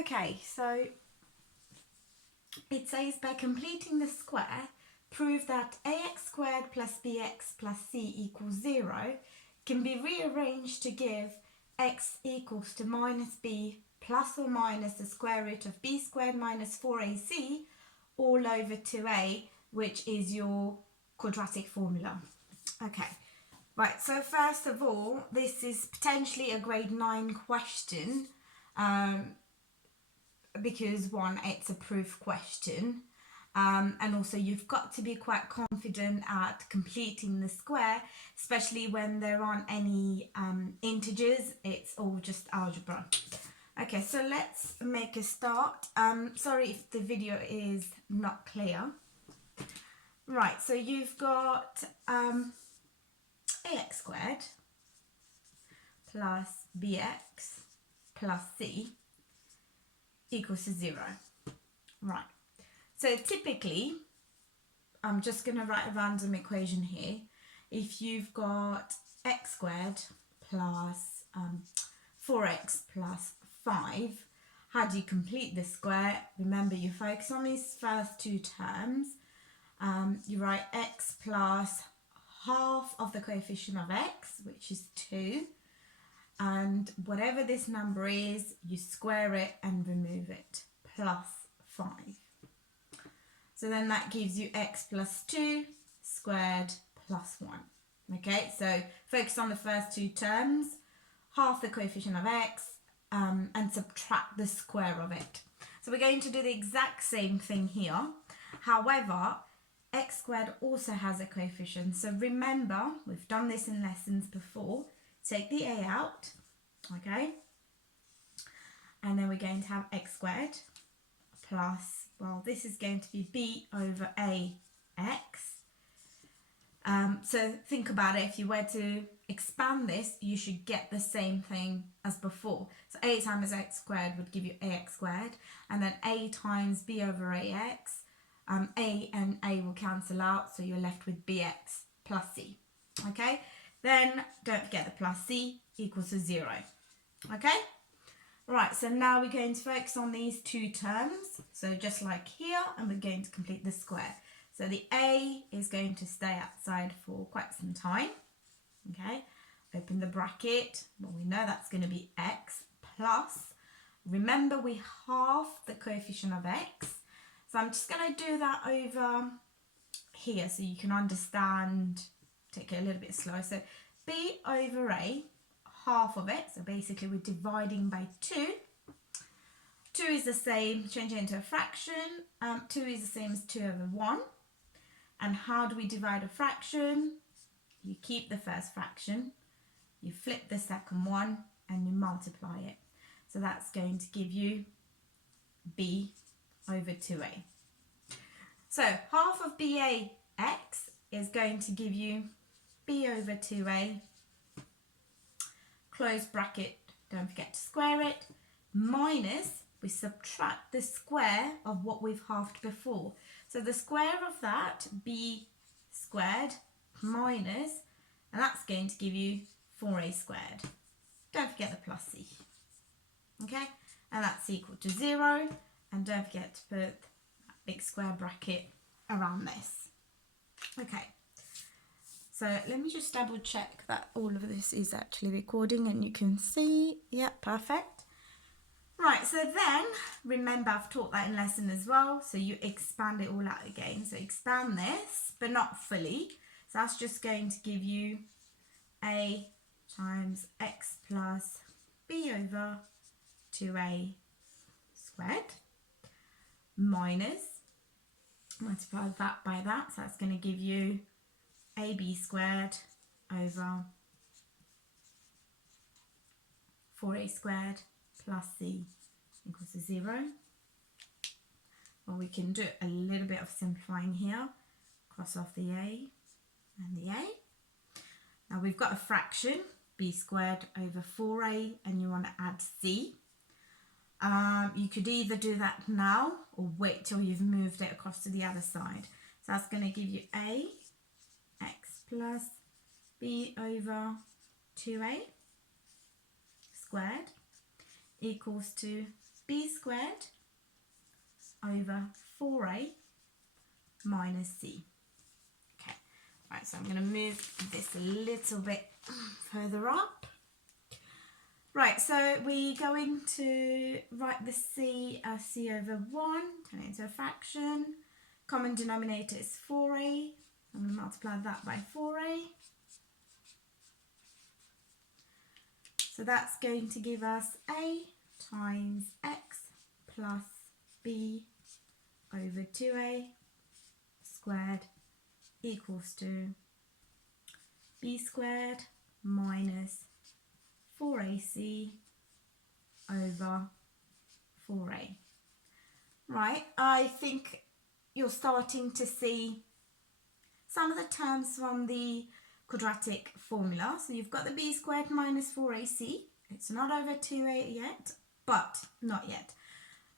Okay, so it says by completing the square, prove that ax squared plus bx plus c equals 0 can be rearranged to give x equals to minus b plus or minus the square root of b squared minus 4ac all over 2a, which is your quadratic formula. Okay, right, so first of all, this is potentially a grade 9 question because one, it's a proof question. And also you've got to be quite confident at completing the square, especially when there aren't any integers, it's all just algebra. Okay, so let's make a start. Sorry if the video is not clear. Right, so you've got ax squared plus bx plus c equals to 0. Right. So typically, I'm just going to write a random equation here. If you've got x squared plus 4x plus 5, how do you complete the square? Remember, you focus on these first two terms. You write x plus half of the coefficient of x, which is 2. And whatever this number is, you square it and remove it, plus 5. So then that gives you x plus 2 squared plus 1. Okay, so focus on the first two terms, half the coefficient of x, and subtract the square of it. So we're going to do the exact same thing here. However, x squared also has a coefficient. So remember, we've done this in lessons before. Take the a out, okay? And then we're going to have x squared plus, well, this is going to be b over ax. So think about it, if you were to expand this, you should get the same thing as before. So a times x squared would give you ax squared, and then a times b over ax. A and a will cancel out, so you're left with bx plus c, okay? Then don't forget the plus c equals to 0, okay? Right, so now we're going to focus on these two terms, so just like here, and we're going to complete the square. So the a is going to stay outside for quite some time, okay? Open the bracket, well, we know that's going to be x plus, remember we halve the coefficient of x, so I'm just going to do that over here so you can understand, take it a little bit slower. So b over a, half of it, so basically we're dividing by 2. 2 is the same, change it into a fraction, 2 is the same as 2 over 1. And how do we divide a fraction? You keep the first fraction, you flip the second one, and you multiply it. So that's going to give you b over 2a. So half of bax is going to give you b over 2a, close bracket, don't forget to square it, minus, we subtract the square of what we've halved before. So the square of that, b squared, minus, and that's going to give you 4a squared. Don't forget the plus c, okay? And that's equal to 0, and don't forget to put that big square bracket around this. Okay. So let me just double check that all of this is actually recording and you can see. Yeah, perfect. Right, so then, remember I've taught that in lesson as well, so you expand it all out again. So expand this, but not fully. So that's just going to give you a times x plus b over 2a squared minus, multiply that by that, so that's going to give you ab squared over 4a squared plus c equals to 0. Well, we can do a little bit of simplifying here. Cross off the a and the a. Now we've got a fraction, b squared over 4a, and you want to add c. You could either do that now or wait till you've moved it across to the other side. So that's going to give you a x plus b over 2a squared equals to b squared over 4a minus c. Okay, right, so I'm going to move this a little bit further up. Right, so we're going to write the c as c over 1, turn it into a fraction. Common denominator is 4a. I'm going to multiply that by 4a. So that's going to give us a times x plus b over 2a squared equals to b squared minus 4ac over 4a. Right, I think you're starting to see some of the terms from the quadratic formula. So you've got the b squared minus 4ac. It's not over 2a yet, but not yet.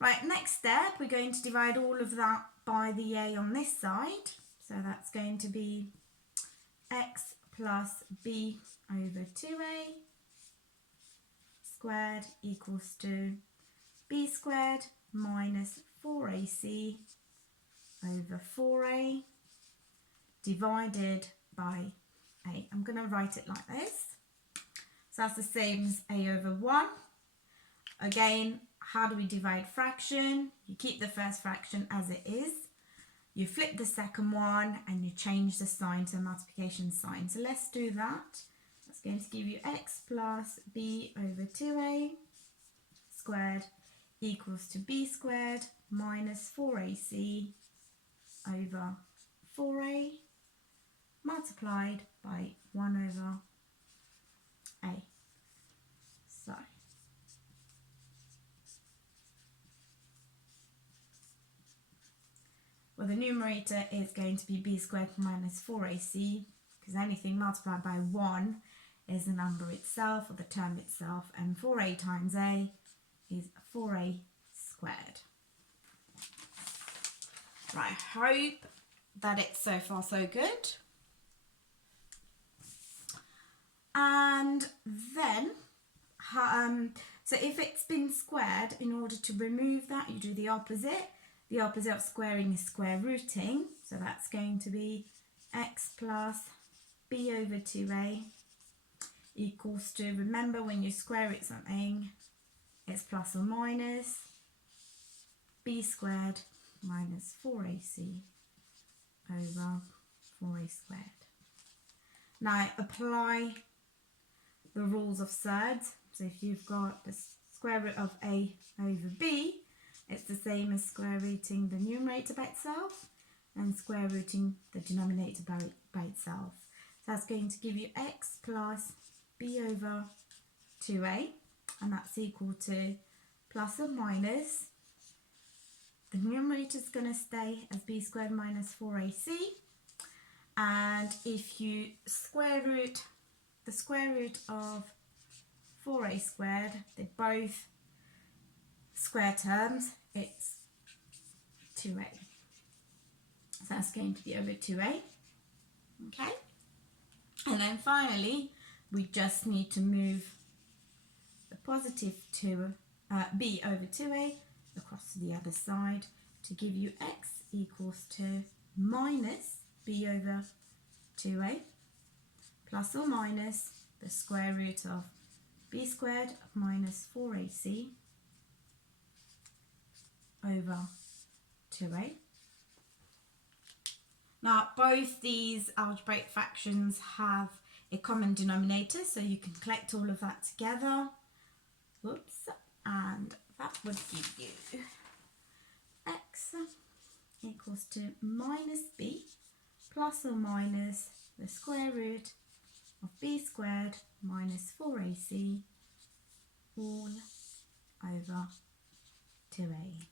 Right, next step, we're going to divide all of that by the a on this side. So that's going to be x plus b over 2a squared equals to b squared minus 4ac over 4a divided by a. I'm going to write it like this. So that's the same as a over 1. Again, how do we divide fraction? You keep the first fraction as it is. You flip the second one and you change the sign to a multiplication sign. So let's do that. That's going to give you x plus b over 2a squared equals to b squared minus 4ac over 4a multiplied by 1 over a. So well, the numerator is going to be b squared minus 4ac, because anything multiplied by 1 is the number itself or the term itself, and 4a times a is 4a squared. Right, I hope that it's so far so good. And then, so if it's been squared, in order to remove that, you do the opposite. The opposite of squaring is square rooting. So that's going to be x plus b over 2a equals to, remember when you square it something, it's plus or minus b squared minus 4ac over 4a squared. Now apply the rules of surds. So if you've got the square root of a over b, it's the same as square rooting the numerator by itself and square rooting the denominator by itself. So that's going to give you x plus b over 2a, and that's equal to plus or minus, the numerator is going to stay as b squared minus 4ac, and if you square root the square root of 4a squared, they're both square terms, it's 2a. So that's going to be over 2a. Okay? And then finally, we just need to move the positive b over 2a across to the other side to give you x equals to minus b over 2a plus or minus the square root of b squared minus 4ac over 2a. Now both these algebraic fractions have a common denominator, so you can collect all of that together. Whoops, and that would give you x equals to minus b plus or minus the square root of b squared minus 4ac all over 2a.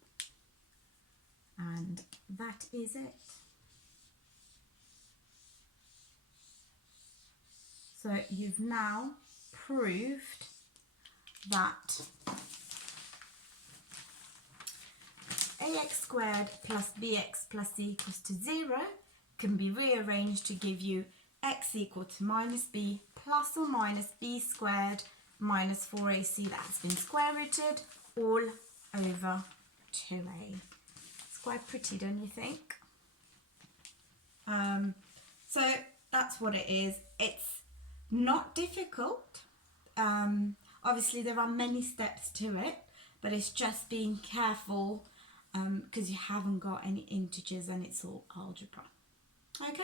And that is it. So you've now proved that ax squared plus bx plus c equals to 0 can be rearranged to give you x equal to minus b plus or minus b squared minus 4ac that has been square rooted all over 2a. It's quite pretty, don't you think? So that's what it is. It's not difficult. Obviously there are many steps to it, but it's just being careful because you haven't got any integers and it's all algebra. Okay?